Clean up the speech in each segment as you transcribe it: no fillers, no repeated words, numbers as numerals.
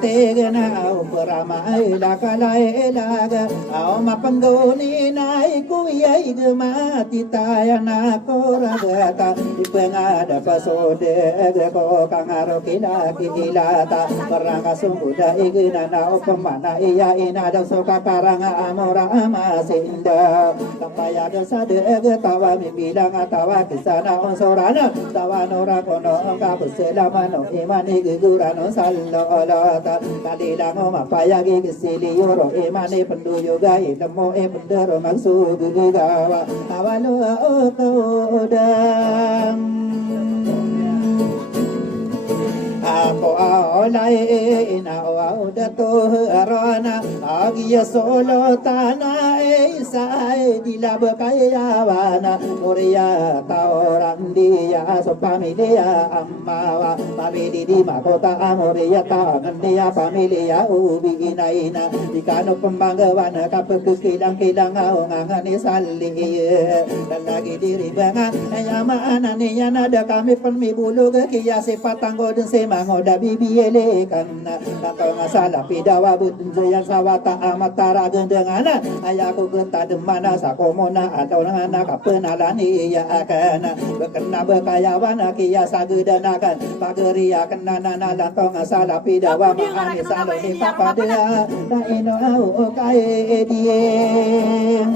tegna uramai lakalai laga au mapanggoni nai kuyai gemati tayana koragata ipengada pasode ko kangaro kilata peranga sungguda igina na upamana iya inada soka karanga amora amasinda tapaya sade tawa bilang tawa kisana onsorana tawa nora kono kapusela mano imani gurano sallolata kalilang mapaya gisili yoro imani penduyoga ilmu pendero maksud gawa awalu kodam ako aolay inawauda to arana agiya solo tana isay dilab kayawana muriya taoran dia so pamilya ammawa pamili di makota amuriya tangandiya pamilya ubi inaina dikano pembanggawan kapekukilang-kilang ngangani salli dan lagi diri bangan nyamana niya nada kami penmibulu kiya sifat tanggo dan semangoda bibiele kana tato ngasala pidawa budun yang sawata amatara gendengana ayaku genta demana sakomona atau nangana kapenalani ya akana bekena bekayawana kiya sagedanakan pageria kenana tato ngasala pidawa mahani saloni papadea na ino au kae diem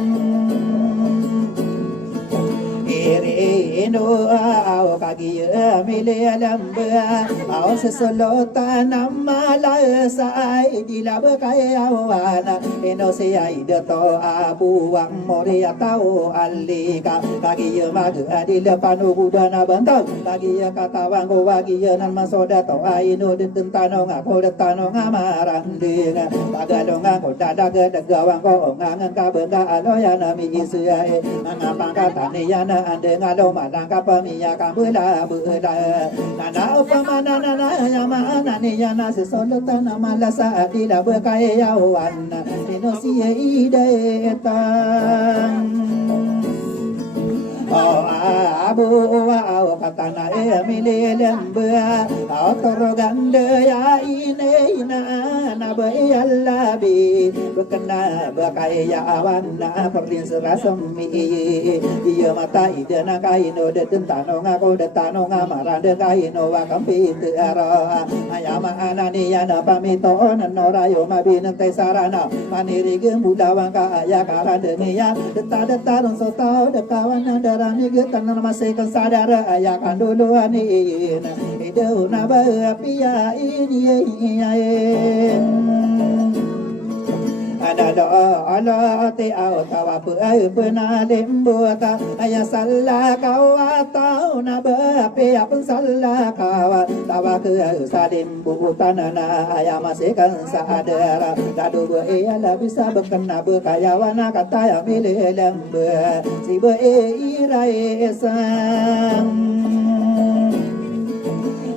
ino au kagi mile lamba au sesolota namala sai dilab kayawana ino siai deto abu wang moria tau alika kagi mag adil panu budana bantau kagi katawang wagi nan masoda to aino ditentano ngako detano ngamarang dinga tagalong ngako dadag dagawang ko ngangan kabenga aloyana mi isuai ngapang katane yana ande ngalo malangka pamiya kambula bula nana upamana nana yamana ni yana sesolota namalasa adila bekaya wana inosie idetan oh abu au katana emile lembea au torogande ya ine ina na bayalabi bekena bekaya awana perdin serasemi iya mata idena kaino de tentano ngako de tano ngamara de kaino wa kampi ara ayama anani yana pamito nanorayo mabinante sarana maniri gembulawang ka ayakara denia deta ron sotau de kawana darani getan masih sadara ayakan dulu ani ide na ba pia ini ada doa ala te au tawa pena lembuata aya salla kawa tau na ba pe apun salla kawa tawa ke sadim butanana aya masih kan sadara dadu be ala bisa bekena bekayawana kata ya milih lembu si be irai sang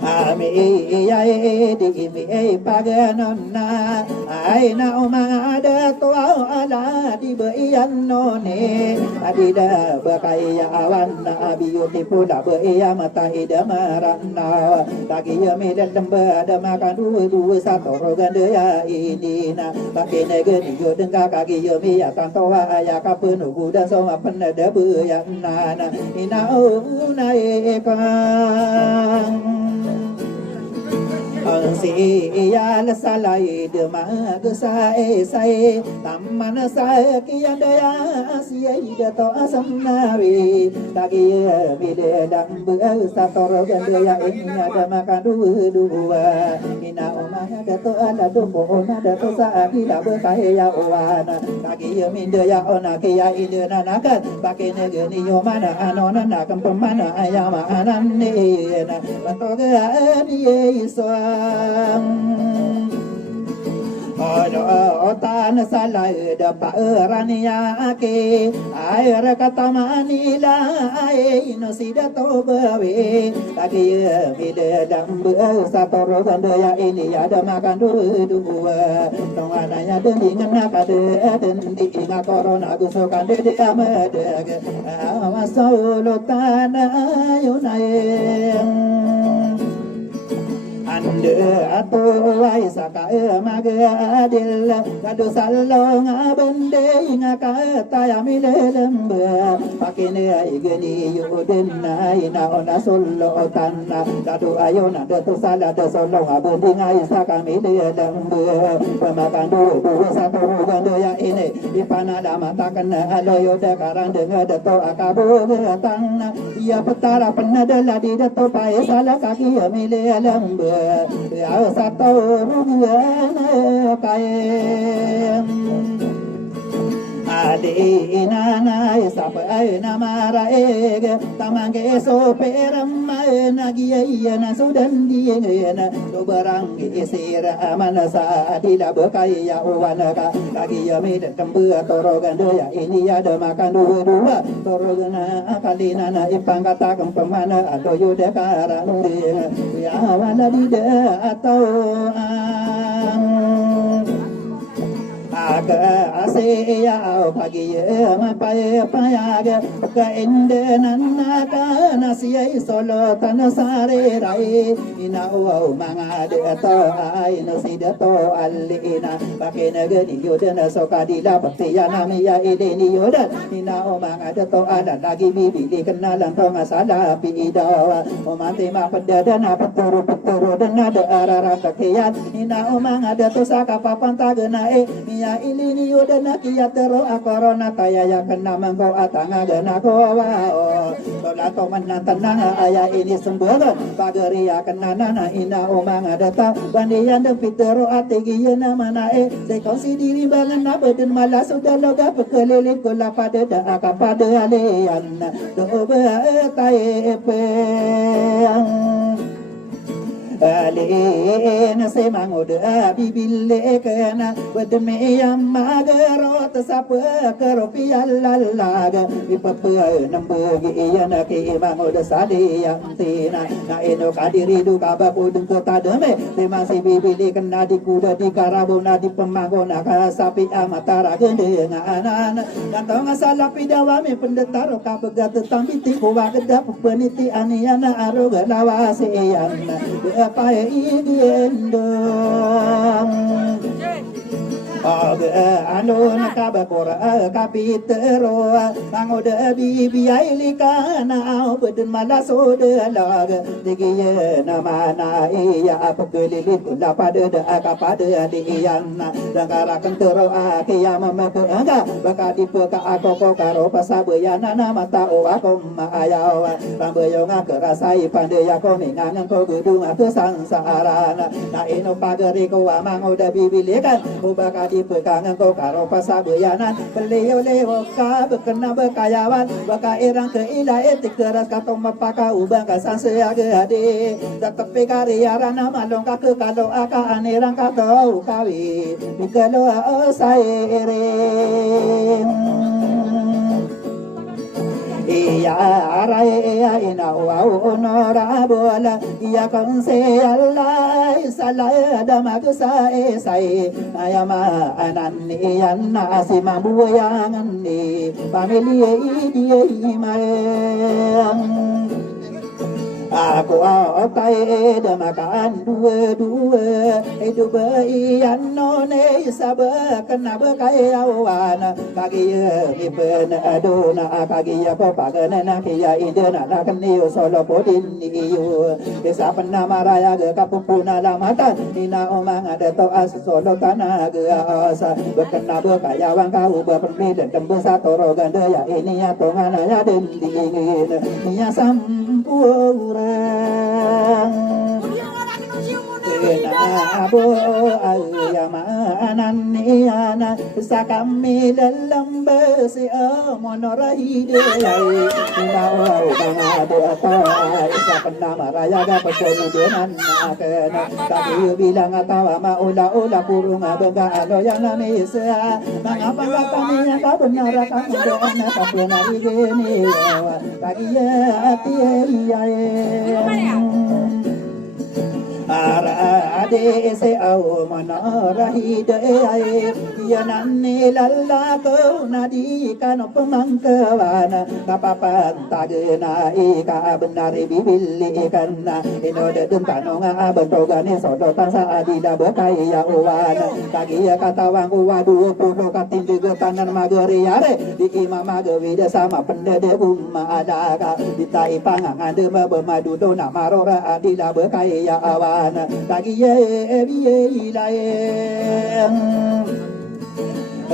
ami iya di mi paganonna aina umada to ala di bayan none adida bakaya awanna abiyuti pula baya mata ida marana lagi ya medan lemba ada makan dua satu rogan dia ini na pakai negeri yo dengka kaki yo mi ya tantoa ya kapenu dan sama penada bayan nana ina una ekang si iya salai de magsai sai taman sai kian daya si ida to asamnawi lagi bide dam sator gandaya ini ada makan dua ina omah ada to ada dombo ada to saaki la bekaya wana lagi minde ya ona kia ide nanakan pakai negeni yo mana anona nakam pemana ayama anane na matoga ani so tan salai da parania ke air kata manila ai no sida to bawe tadi bile dambe sator gandaya ini ada makan dua tong adanya dengan kade dendi inga corona gusokan de amade awasaulo tanah yunai ande atau ai saka adil kadu salong abende ngakata yamile lembe pakine igeni yudena ina ona solo tanna kadu ayona datu sala da solo abende ngai sakamile lembe pemakan dua satu gando ya ini ipana lama takkan aloyo de karang dengar dato akabu tanna ia petara penadala di dato pai sala kaki yamile lembe ya satu rugiana kain adi inana isap aina maraege tamange soperam aina giana sudan diena do barangi isira manasa adila bekai ya uwanaka kaki yamile tembu torogan ya ini ada makan dua torogana kalina na ipangata kempemana ado yude karang ya wala di atau aga aseya pagi mapai payaga ka ende nanaka nasiai solo tanasare rai ina o manga de to ai no sidato allina pakena gedi yodana sokadila patiya namia ideni yodan ina o manga de to ada lagi bibi kenalan to ngasala pidawa o mate ma pedadana peturu dan ada arara kakian ina o manga de to saka papan tagena ya ilini yodana kia tero akorona kaya ya kena mangko atanga gana ko wa tola to manantana aya ini sembuh pagari ya kena nana ina omang adata bandian de pitero ategi yana manae se konsidiri balana beden mala sudah loga pekelele kula pada da akapada alean do ba tae pe alena semangoda bibille kana wadme yamagaro tasapa karopi allallaga ipapa nambogi yana ke mangoda sade yantina na eno kadiri du kabaku dengko tademe masih bibille kena di kuda di karabona di pemangona kasapi amatara gende nganan kantong asala pidawa me pendetaro kapegat tambiti kuwa kedap peniti aniana aroga lawase yana pai igendong anu nakabakora kapitero angoda bibi ailika na beden malaso de lag digiye namana iya apkelili kula pada da akapada diana dangara kentero akia mamako anga bakadi peka akoko karo pasabeyana na mata o akom ayawa rambeyo ngakerasai pandaya ko mingangan ko gudung atu sansarana na ino pagari ko amangoda bibi lekan ubaka di pegangan kau karo pasabeyanan beliau leo ka bekena bekayawan baka irang ke ila etik keras katong mapaka ubang kasan seage ade tetapi kariyarana malong ka ke kalau aka anirang katau kawi mikalo saere iya arae ina wa onora bola iya konse Allah salaya damagsa sai ayama anani yanna asimabu yanni pamilye idie imayang aku otai damakan dua hidup ian none sabah kena berkaya wana kaki ni pernah aduna kaki apa pagana nak ya indena nak niu solo podin niu desa pernah maraya ke kapupuna lamatan ina omang ada to as solo tanah ke asa berkena berkaya wang kau berpermi dan tembus satu rogan ya ini ya tongan ya den dingin nya sampura abo ayamanan iyana sakami dalam besi monorahi delai inawa bangade atau isa penama raya ga peseludenan nakena tapi bilang atawa maula kurung abega alo yang namisa mengapa kami yang kau benar kamu doana tapi nari gini lagi ya ati ya de se au manarahi de ai yananne lalla ko nadi kano pemangkawana kapapan tagena ika benar bibilli kanna ino de dentanonga bentogane sodotan saadida bekaya uwana kagia katawang uwadu puno katin juga tanan magari yare di imama gewida sama pendede umma adaka ditai pangangan de mabemadu dona marora adila bekaya awana kagia biye ilae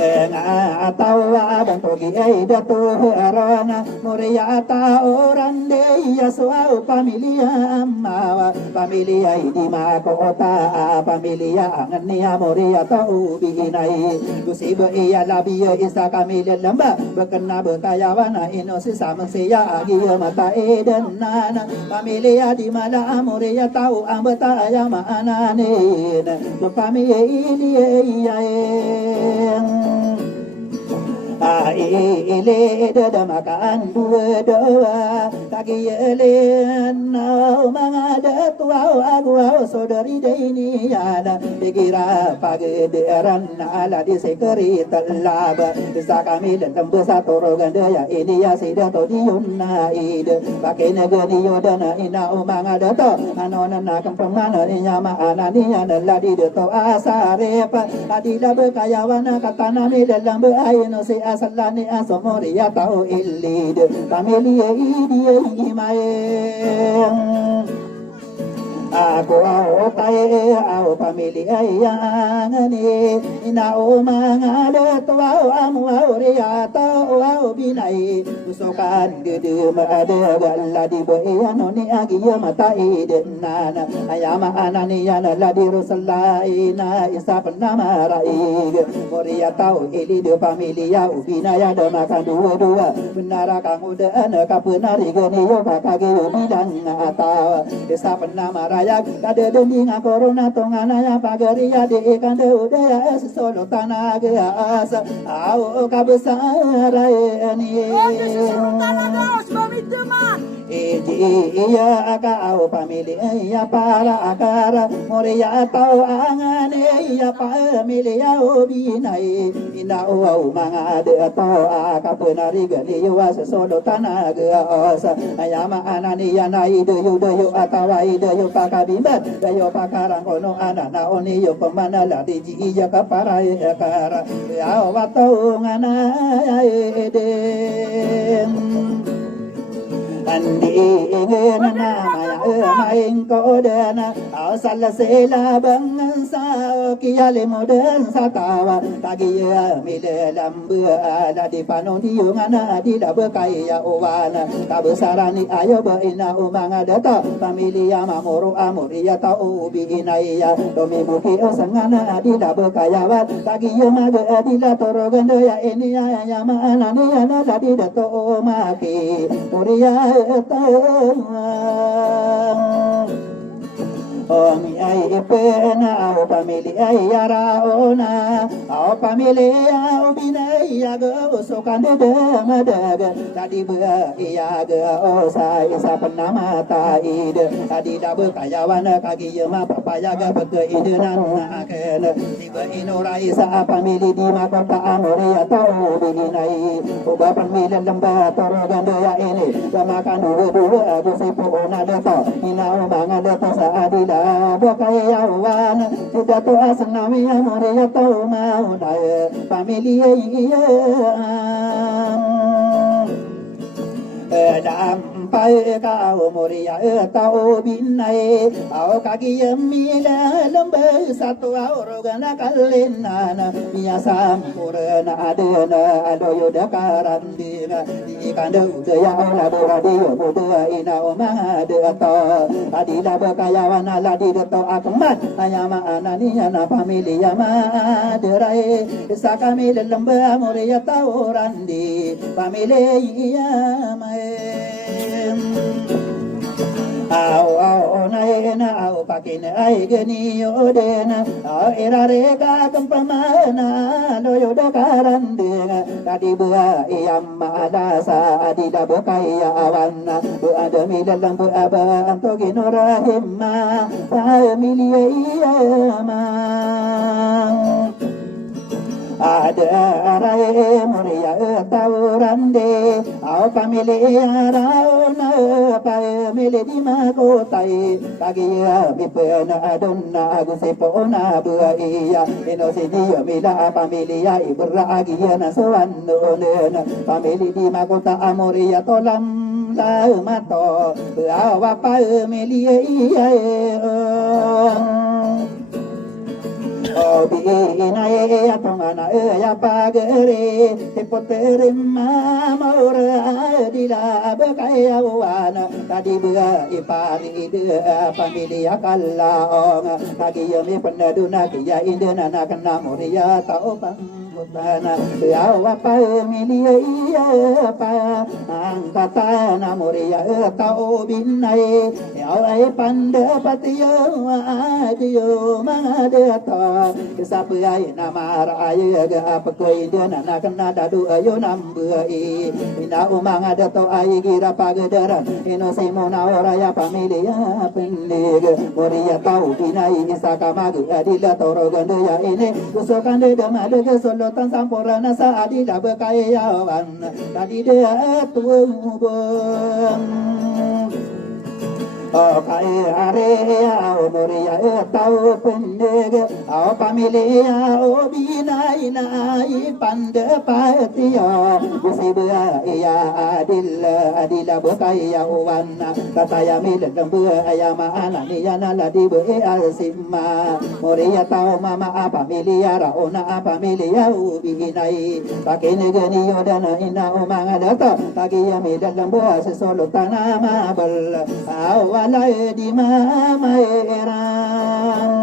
atau abang togi datu arana muria ta orang de ya suau familia mawa familia di makota familia angania muria tau bihinai kusiba iya labia isa kamile lamba bekena bekayawana ino sisa mensia agia mata edenana familia di mala muria tau ambata ya mana ne familia ini iya ile de makan dua doa kaki elen mga datua agua saudari de ini ada dikira pagi deran ala di sekeri telaba bisa kami dan tembus satu rogan ya ini ya sida to diuna ide pakai negeri yodana ina mga dato anona nakam pemana nyama anania naladi de to asarepa adila bekayawana katana mi dalam beaino si asalani asomori ya tau ilid familia ini maeng aku tae au familia yang ni ina o mangade to amu auria tau au binai usokan gede made galla di boyano ni agiya mata idenana ayama anani yana ladi rusalaina isa penama rai moria tau ili de familia ubina ya de makan dua benar kang udan kapenari geni yo pakage bidang atau isa penama ayak kade deninga corona tongana ya pagaria de kande udaya es solo tanaga asa au kabesara ni iya aka au familia ya para akara moria tau angane ya familia obinai ina au mangade tau aka penari gani was solo tanaga asa ayama anani ya nai de yo atawa ide yo kabimbat dayo pakarang kono anana oni yo pemana la di iya kapara ekara ya watau ngana eden andi ingena maya main ko dana asal sela bangan sa kiale moden satawa tagi mile lambu ada di panoni ngana di dabe kaya owana kabesarani ayo baina umanga data familia mamoro amoria ta ubi inaya domi buki osangana di dabe kaya wat tagi maga di la torogendo ya ini ya yamana ni ana di dato maki moria Omi ai pena au familia yara ona au familia ubina ya go so kande de madaga tadi bea ya go osa isa penama ta ide tadi da bekayawana kagi yema papaya ga bege ide nan akene tiba inora isa famili di makota amore ya tau biginai oba pamile lamba toroganda ya ini makan dulu aku sepo ona deto ina manga deto saadila bokaya wana tidak tu asnami amore ya tau mau dai familia iya dampai kau moria tau binai au kaki yemila lembe satu au rogana kalena biasa purana adena adoyo dakarandina ikande udaya la radio budaya ina omanga de to adila bakayawana la di to akmat ayama anani ana familia ma derai sakami lembe moria tau randi familia au au na au pakin ay gani odena erare ka kampamana loyo da karandega tadi bua iyamma dasa adida bekaya awana ada milalang aba anto ginorahimma familia iyama ada arai muria taurande au familia rauna familia di makotai pagi mi pena adonna agusepona buaya inosidio mila familia ibragia na soannona familia di makota amoria tolam la mato awa familia iya Obi inae atongana ya pagere hipoterim maura dila bekaya wana tadi bua ipari de familia kallaong tadi yami penaduna kiya indena nakana muria taopang mutana ya wapa familia iya pa angkata na muria taobinai ya ai pande patiyo adiyo mangada Kesapa ay nama raya ga apa kaidan anak nada do ayo nambai ina umang ada to ay gira pagadaran ino simona oraya familia pendig moria tau binai isaka magu adila toro gandaya ini usukan de damade ke solotan sampurana sa adila bekayawan tadi dia tuubang kai are au moria tau pendeg au familia o binai nai pande patia busibia ya adila bukai ya wana kataya mil lembu ayama anani yana ladi be alsimma moria tau mama familia raona familia o binai pakene gani yodana ina umanga data pagi ya mil lembu sesolo tanama bal au walai di mama erang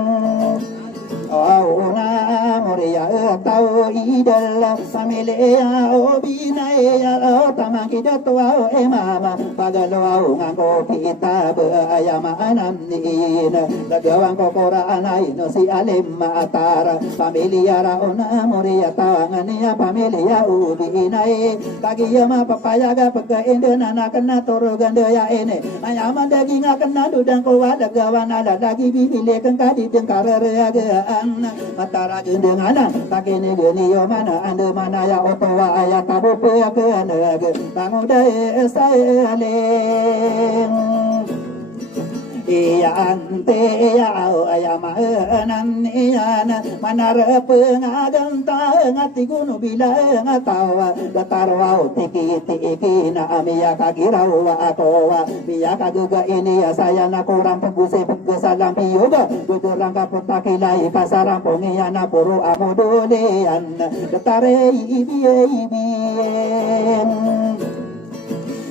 Auna moria tau idal familia obinaya tamaki datua emama pagalo nganggo kita beayama ananin lagawang kokora anay no si alim matara familia raona moria tawangania familia ubinay kagiyama papayaga pagkain anak na torogan daya ene ayaman daging akan nadudang ko wadagawan ala dagi bibili kang kadideng kareraga matara gendeng ana takene geni yo mana ande mana ya otowa aya tabu pe ke ane tangu dae saeleng ante ya ayama nan iana manare pengaganta ngati gunu bila ngatawa datarwa tiki na amia kagirawa akowa biya kaguga ini ya saya na kurang peguse pegesalam piyoga begerang kapotakilai kasaram pongiana puru amodolean datare ibien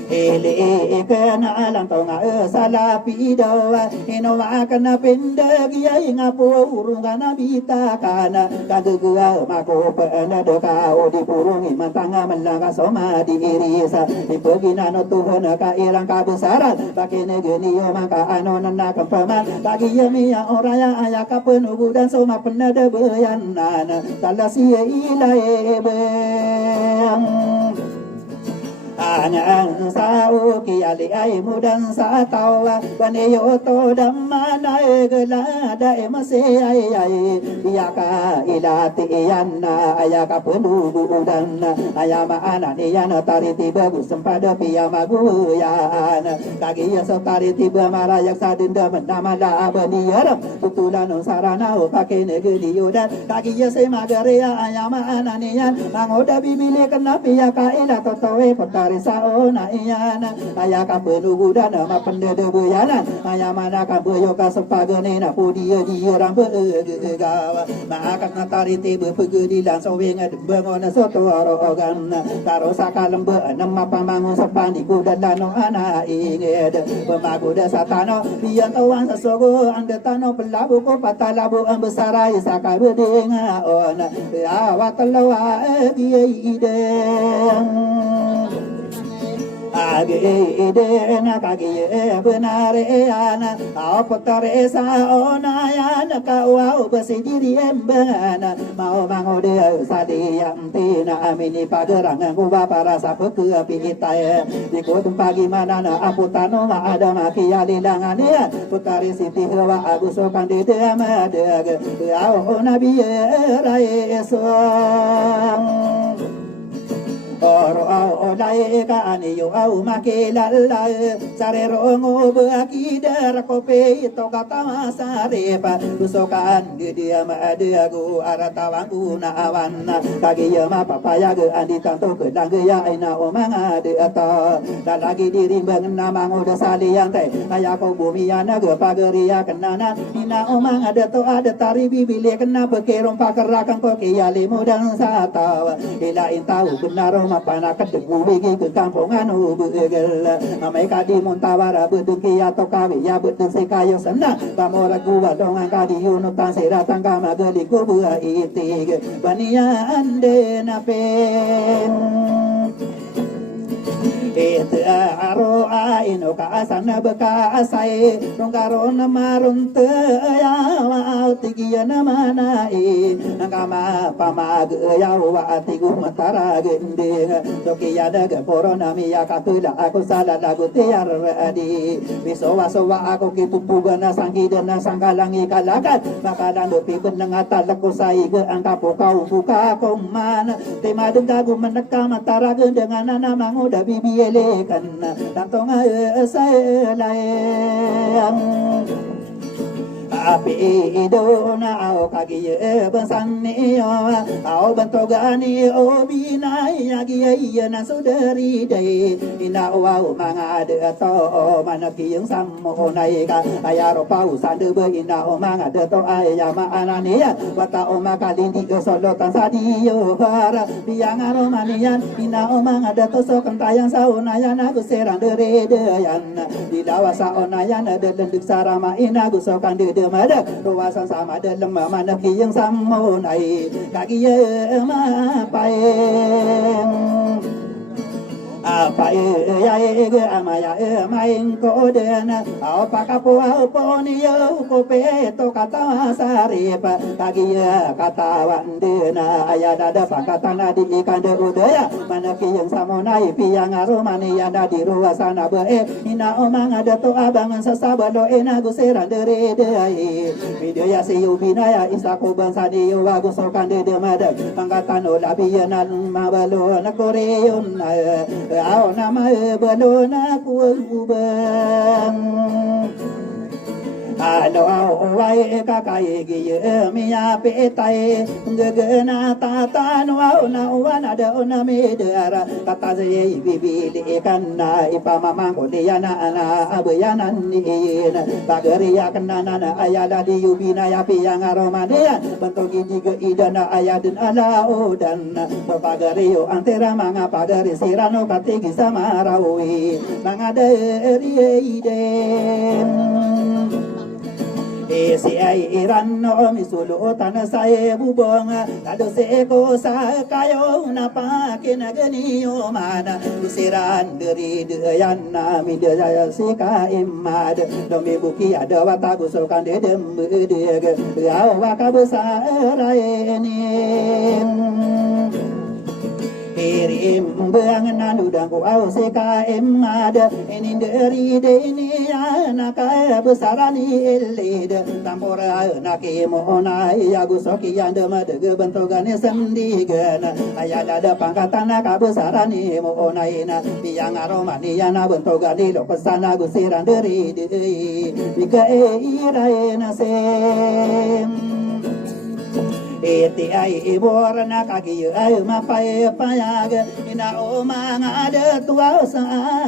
Ele kana alang tau nga salapi daw inawa kana pindag yay nga purung kana bita kana kagugua mako pena do ka o di purung imantanga malanga soma di irisa di pagina no tuhon ka ilang kabesaran bakine geni yo maka ano na kampaman bagi yami ya oraya aya ka penugu dan soma pena de beyanan talasi ilae beng Anang sao ki ali ay mudan sa tawa baniyo to damana gelada emase ay biyaka ilati yanna ayaka penugudan ayama anani yana tariti bagus sempada piyama guyan kagi so tariti bamarayak sadinda menamala abadiyar tutulan sarana upake negeriudan kagi se magaria ayama anani yan angoda bibili kena piyaka ila totowe Risao na iyana ayaka penugudan ma pendede buyanan ayamana ka boyoka sepagane na pudia dia rang begawa maka natarite bepegedilan soweng bengon soto rogan karo sakalem be nama pamangun sepandi kudalano ana inged pemaguda satano biyan tawan sasogo ande tano pelabu ko patalabu ambesarai sakai bedenga on awatlawa ide ide na kagi benare ana au potare sa ona ya na ka au besidiri embana mau mango de sadi yang tina amini pagerang nguba para sapu ke pitai di kotum pagi mana na aputano ma ada maki ya dilangane putari siti wa agusokan de ama de au nabi rai so Oro au olai ka ani yo au makilala sarero ngo baki dar kope to kata sare pa usokan di dia ma ada go aratawangu na awana kagi ya ma papaya ge andi tanto ke dang ya ina o manga de ata dan lagi diri na mango da sali yang te kaya ko bumi ana ge pageria kenana ina o manga de to ada tari bibile kena bekerong pakerakan ko ke ya lemu dan sata ila intau benar mapana kadegu begi ke kampungan ubegel mereka di Muntawara beduki atau kawi ya bedeng sekayo senang pamora gua dongan kadi yunutan seratang kama geli kubua itig bania ande napen Ete aro aino ka asana beka asai rongkaro namarun te ya wa tigiya namana e ngama pamag ya wa tigu matara gende tokiya daga corona mi ya kapula aku sala lagu tiar adi bisowa sowa aku kitupuga na sangida na sangkalangi kalakat bakalan dopi benengata leko sai ke angka pokau buka komana tema dengagu meneka matara dengan nama ngoda bibi elekan tantong saya layang api ido na au kagi bensanni au bentogani obinai yagi ya na saudari dai ina au mangade to manaki yang sammo nai ka ayaro pau sande be ina o mangade to aya ma anani wata o makalindi solo tan sadio para biang aromanian ina o mangade to so kentayang saunaya na guserang dere deyan di dawasa onayana de lendik sarama ina gusokan de mada ruasan sama dalam mana yang sama nai kaki ya ma paeng apa ya ge amaya main ko dena apa kapo apa ni yo ko pe to kata saripa kaki ya kata wandena aya dada pakatana di ikan de udaya mana yang sama nai piang aromani ada di ruasana be ina omang ada to abangan sasabalo ena guseran dere dai video ya si ubinaya isako bangsa di yo agusokan de mada angkatan olabianan mabalo na koreon ao nama balona kubang ano ao wai kakai gi mi ya petai ngegena tata no ao na wana da ona medara kata ze bibi li kana ipa mama ko dia na ana abayana ni na bagari ya kana na ayada di yubina ya piang aromania bentuk gigi ge idana ayadin ala odan bagari yo antera manga padari sirano katigi sama rawi manga dari iden si ai iran no misulu tan saya bubong kado se ko sa kayo na pa kinagani yo mana usiran dari deyan na mi de si ka imad do mi buki ada wata gusokan de dem de ya wa ka besar ini Irim bangan udang ku au sekaem ada ini dari ini anak besaran ilid tampor anak mona ya gusoki yang demad bentukane sendigan ayah ada pangkatan nak besaran mona ina biang aromani yana bentukane lo pesana gusiran dari bika iraena sem eti ai iborna kagi ai mapai payag ina o manga de tua sa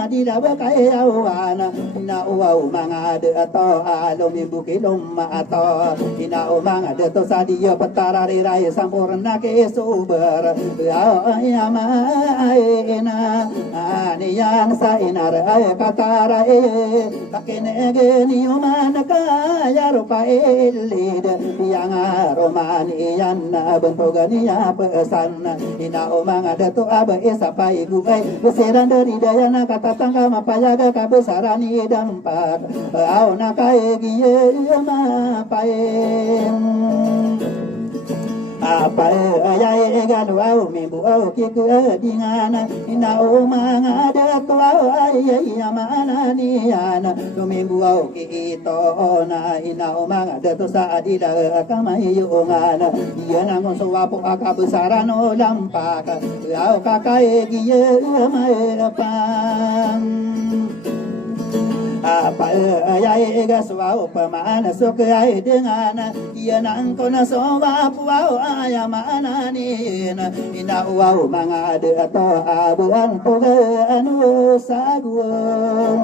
di la bakai awana ina o manga de ato alo mi buki lomma ato ina o manga de to sa di yo patara rai sampurna ke sober ya ma ina ani yang sa ina ai katara takene ge ni o mana ka ya rupa elid yang aromani niyan na bentuk niya pesan ina omang ada tu aba isapai gubai beseran dari dayana kata tangka mapayaga kabesarani dampat au nakai giye mapai apa ayai galu au mimbu au kiku dingana ina omang ada tu au ayai amana niana tu mimbu au kito na ina omang ada tu saadila kamai yungana dia nangon suwapu akabesaran lampak au kakai giye mai pam apa ayai gaswau pamana sukai dengan ia nangko na sowa puau ayamana nina ina wau mangade atau abuan anu saguan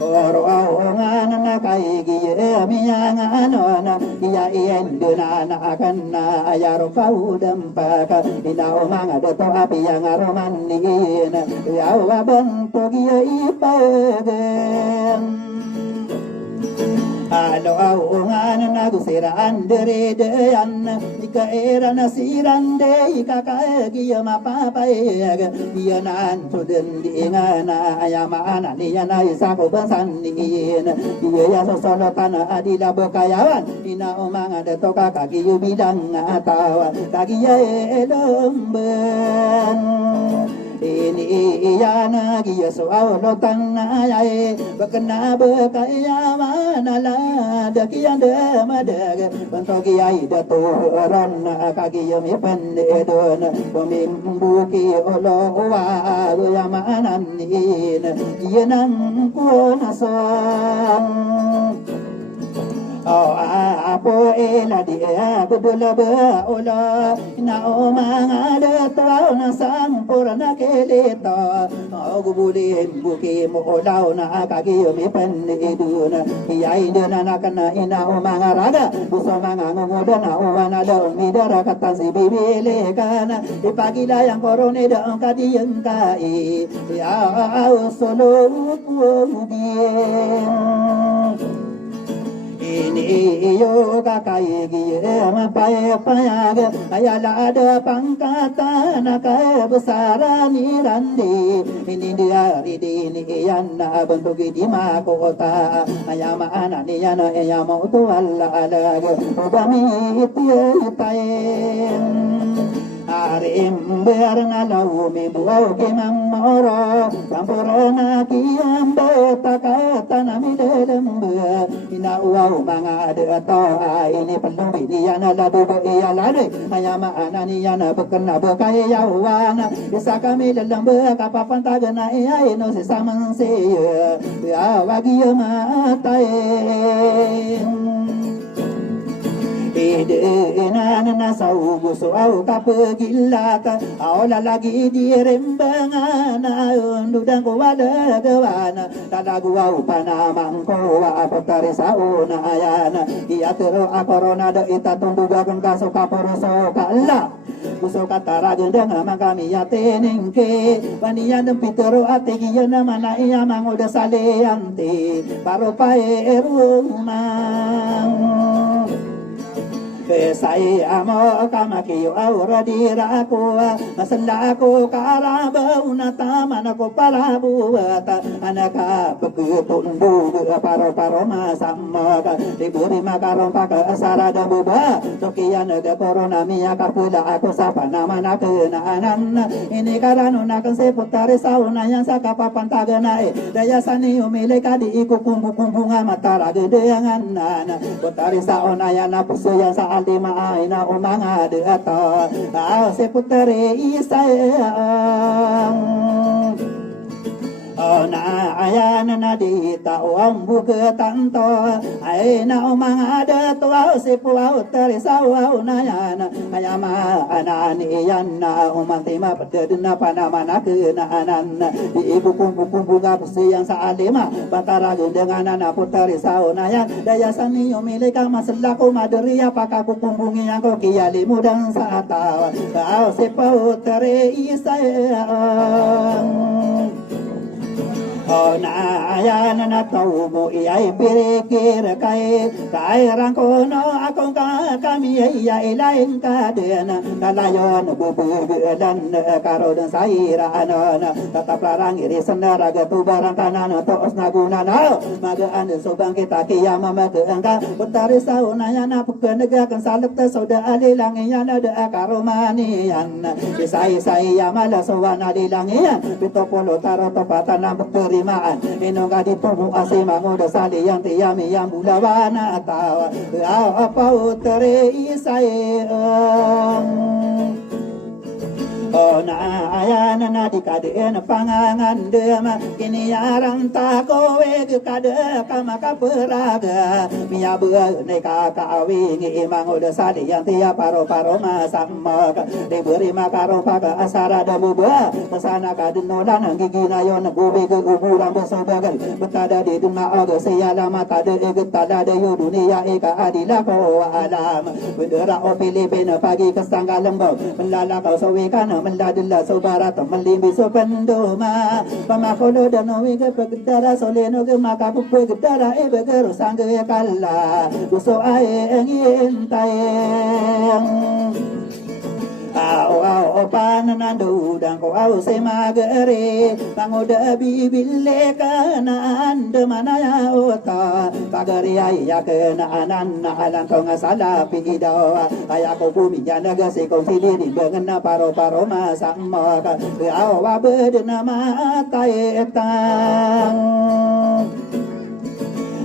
oro ngana na kai giye miyang anona iya induna na akanna ayaro pau dampaka ina mangade to api yang aroman nina ya wabantu giye ipagen alo au ngana na gusira andere de yan ika era na sirande ika kagi ma papa ega dia nan suden di ngana ayama ana ni yana isa ko basan ni dia ya sosolo tanah adila bekayawan ina omang ada toka kaki yu bidang atawa kagi ya elomben ini iyana giya soal lotan ayai bekena bekaya mana la dakian de madage bentogi ai datu ron kaki yemi pende don pemim buki olo wa ya mana ni yenan ko nasam oh apo ela dia bedula ba ola na omang ada tau na sampurna keleta gubuli buki mo ola na kagi mi pendiduna yai dana na kana ina omang raga busomanga ngoda na omana da midara kata si bibile kana ipagila yang korone da kadi yang kai ya solo ini iyo kakai giye mapai payaga ayala ada pangkata nakai besarani randi ini dia ridi ini yana bentuk di makota ayama anani yana ayama utu alla ala ubami tiatain arim berna lau mi buau ke mamoro sampurna kiam betaka tanami lembe ina uau manga ada to ini perlu bidiana ladu iya ladu ayama anani yana bekena bekai yawana bisa kami lembe kapapan tagana iya ino sisaman se ya wagi matai ina na sau gusu au kapagilaka aola lagi di rembangan undang ko wala gawana talagu au panamang ko apotare sauna ayana iya tero akorona do ita tumbuga kun kaso kaporoso kala gusu katara gendang kami ya tenengke banian pitero ategi yana mana iya mangoda sale ante paro pae rumang Pesai amo kamakiyo aura diraku masalaku karaba unata manako parabuata anaka pekutundu paro masama diburi makaron paka asara da buba tokian de corona mia kapula aku sapa nama nakenanan ini karano nakan seputare sauna yang sakapapan taganae daya sani umile kadi iku kumbu-kumbunga matara gedeangan nana putari sauna yang napusu yang sa di maaina umanga de ata seputare isayang na ayana na di tawang buka tanto ay na umang ada tuwa si puwa utari sawa unayana ayama anani yan na umantima pededin na panama na kenaanan di ibu kumpu gapusi yang sa alima batara dengan anak putari sawa unayan daya sani umilika masalaku maduri apakah kukumbungi yang kau kiyali mudang sa atawa kau si puwa utari isayang na ayan na tau mo iyay pirikir kay rangkono akong kami ay ilain ka din nalayon bubulan karon sa iraan tatap larang irisan na ragatubaran tanan toos na guna na magaan subang kita kiyama magangka putari sa unayan na pagkanagakan salat sa daalilang iyan ada karomanian isay-isay yamalasawan adilang iyan pitopolo taro topatan na rimaan inong adito mo asi mangoda sali yang tiyami yang bulawana atawa apa utere isay na ayan na di kadeen pangangan dema kiniyarang tako eg kada kamakaperaga miya bua ne kakawing imang udah sali yang tiap paro-paro masamma diberi makaro paga asara dabubua kesana kadenolan giginayon gobe ke kuburan besobagal betada di duna aga siala mata de eg tada de dunia eka adila ko alam bendera o Filipina pagi kesangga lembau melala kau sawikan meladilla sobarat melimi sopendoma pamakono danowi ke pegdara soleno ke makapu pegdara e begeru sangge kala guso ae ngin taeng au pananando dan ko au semagere pangoda bibille kana ande manaya ota pagari ya kana anan alan ko ngasala pidawa ayako bumi janaga se ko silini bengena paro-paro masamma ka au wabedna mataetang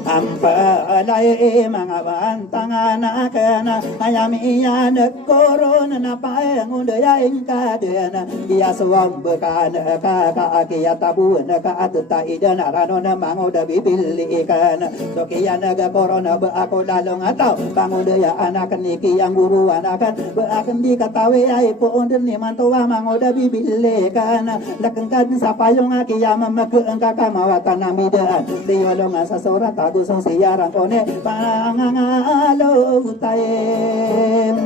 ampa alay mga bantangan akana ayami iya nagkoron na paengundayang kadena iya suwam bekan kaka tabu ka atutaidan arano na mangoda bibili ikan so kiya nagakoron ba ako lalong ataw pangundaya anak niki yang guru anakan ba akan dikatawi ay puundin ni mantuwa mangoda bibili ikan lakengkan sa payong akiya mamageng kakamawatan namidaan diolong sa surat gusto siyarang kone pangangalo tayem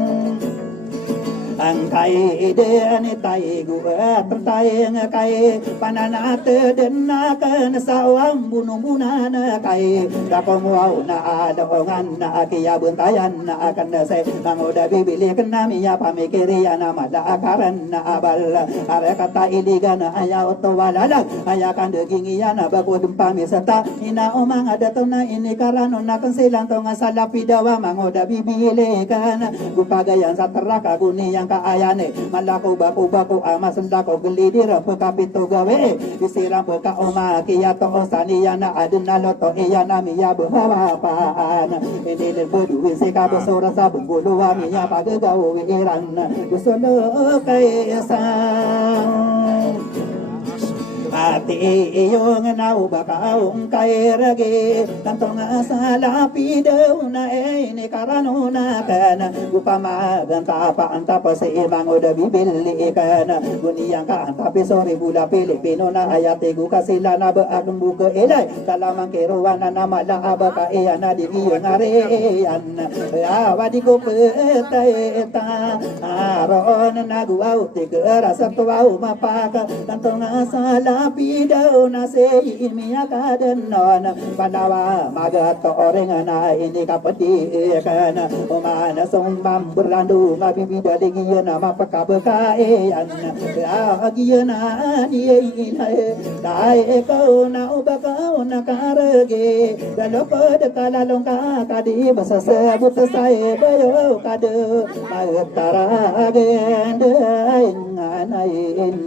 ang kay ide ni tay gua tertay ngakay pananate den nakan sawam bunung-bunan kay dakomuaw na adongan na akiya buntayan na akan say mangoda bibili kenami ya pamikiriya na madakaran na abal are kata iligan ayaw to walalag ayakan deging iya na bagod pamisata ina umang adato na ini karano na kan silang to nga salapidawa mangoda bibili kan gupagayan sa teraka guniyang kaayane malako bako amas ndako gelidir pekapito gawe isirang peka oma kiyato osaniya na adnalo to iya na miya bahapaan ini berduwi sekabo sora sabun bulu miya pagagaw iran gusto kaisang ati iyong naubakaong kairagi kantong asalapi daw na ni karano na kana upamagan tapaan tapos imang oda bibili kana guniyang ka tapi sorry bula Pilipino na ayate gu kasila na ba akong buka ilay kalamang kiruwana na malaaba ka iyan na di iyong ariyan awadi ko petay eta aron naguaw tigara sa tuwaw mapaka kantong asala pidaw na se imiya kadenon panawa magato oring na ini kapati kana umana sumbam berlandu mabibida digiyan na mapakabakayan agiyan na niya dai ikaw na ubakaw na karage dalopod kalalong kakadi basa sebut say bayo kado magtaragen day nganayin